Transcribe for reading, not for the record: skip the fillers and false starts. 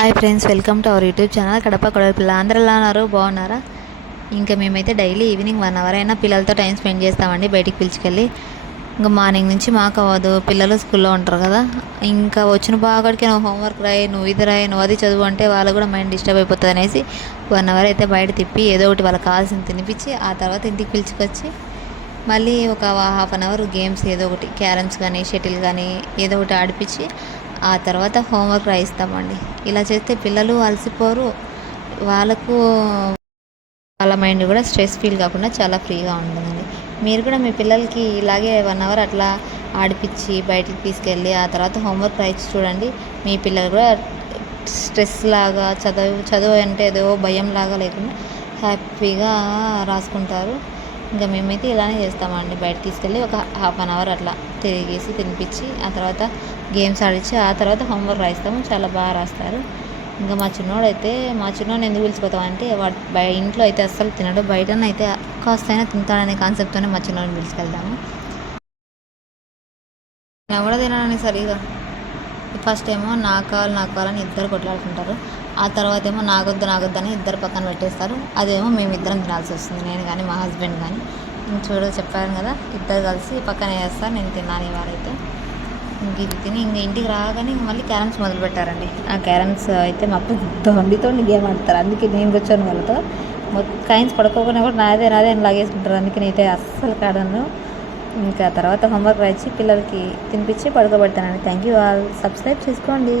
Hi friends, welcome to our YouTube channel Kadapa కొడవలి పిల్ల. అందరూ ఎలా ఉన్నారు? బాగున్నారా? ఇంకా మేమైతే డైలీ ఈవినింగ్ 1 అవర్ అయినా పిల్లలతో టైం స్పెండ్ చేస్తామండి, బయటికి పిలుచుకెళ్ళి. ఇంకా మార్నింగ్ నుంచి మాకు అవ్వదు, పిల్లలు స్కూల్లో ఉంటారు కదా. ఇంకా వచ్చిన బాగడికి నువ్వు హోంవర్క్ రాయి, నువ్వు ఇది రాయి, నువ్వు అది చదువు అంటే వాళ్ళు కూడా మైండ్ డిస్టర్బ్ అయిపోతుంది అనేసి 1 అవర్ అయితే బయట తిప్పి ఏదో ఒకటి వాళ్ళకి కావాల్సింది తినిపించి ఆ తర్వాత ఇంటికి పిలుచుకొచ్చి మళ్ళీ ఒక హాఫ్ అన్ అవర్ గేమ్స్ ఏదో ఒకటి, క్యారమ్స్ కానీ షటిల్ కానీ ఏదో ఒకటి ఆడిపించి ఆ తర్వాత హోంవర్క్ రాయిస్తామండి. ఇలా చేస్తే పిల్లలు అలసిపోరు, వాళ్ళకు వాళ్ళ మైండ్ కూడా స్ట్రెస్ ఫీల్ కాకుండా చాలా ఫ్రీగా ఉంటుందండి. మీరు కూడా మీ పిల్లలకి ఇలాగే 1 అవర్ అట్లా ఆడిపించి బయటికి తీసుకెళ్ళి ఆ తర్వాత హోంవర్క్ రాయించి చూడండి. మీ పిల్లలు కూడా స్ట్రెస్ లాగా చదువు అంటే ఏదో భయం లాగా లేకుండా హ్యాపీగా రాసుకుంటారు. ఇంకా మేమైతే ఇలానే చేస్తామండి, బయట తీసుకెళ్ళి ఒక హాఫ్ అన్ అవర్ అట్లా తిరిగేసి తినిపించి ఆ తర్వాత గేమ్స్ ఆడించి ఆ తర్వాత హోంవర్క్ రాయిస్తాము. చాలా బాగా రాస్తారు. ఇంకా మా చిన్నోడు ఎందుకు పిలిచిపోతామంటే వాడు ఇంట్లో అయితే అస్సలు తినడు, బయటనైతే కాస్తైనా తింటాడనే కాన్సెప్ట్తోనే మా చిన్నోడిని పిలుచుకెళ్తాము. నేను కూడా తినడానికి సరిగా ఫస్ట్ ఏమో నాకు కావాలని ఇద్దరు కొట్లాడుకుంటారు. ఆ తర్వాత ఏమో నాకొద్దు అని ఇద్దరు పక్కన పెట్టేస్తారు. అదేమో మేమిద్దరం తినాల్సి వస్తుంది, నేను కానీ మా హస్బెండ్ కానీ. చెప్పాను కదా, ఇద్దరు కలిసి పక్కన వేస్తారు. నేను తిన్నాను ఇవాళైతే. ఇంక ఇది తిని ఇంటికి రాగానే మళ్ళీ క్యారమ్స్ మొదలు పెట్టారండి. ఆ క్యారమ్స్ అయితే మా అప్పుడు దొండితో గేమ్ ఆడతారు. అందుకే నేను కూర్చొని వాళ్ళతో కాయిన్స్ పడుకోకుండా కూడా నాదే అని లాగేసుకుంటారు. అందుకే నేనైతే అస్సలు కాడను. ఇంకా తర్వాత హోంవర్క్ రాయించి పిల్లలకి తినిపించి పడుకోబెడతానండి. Thank you all. సబ్స్క్రైబ్ చేసుకోండి.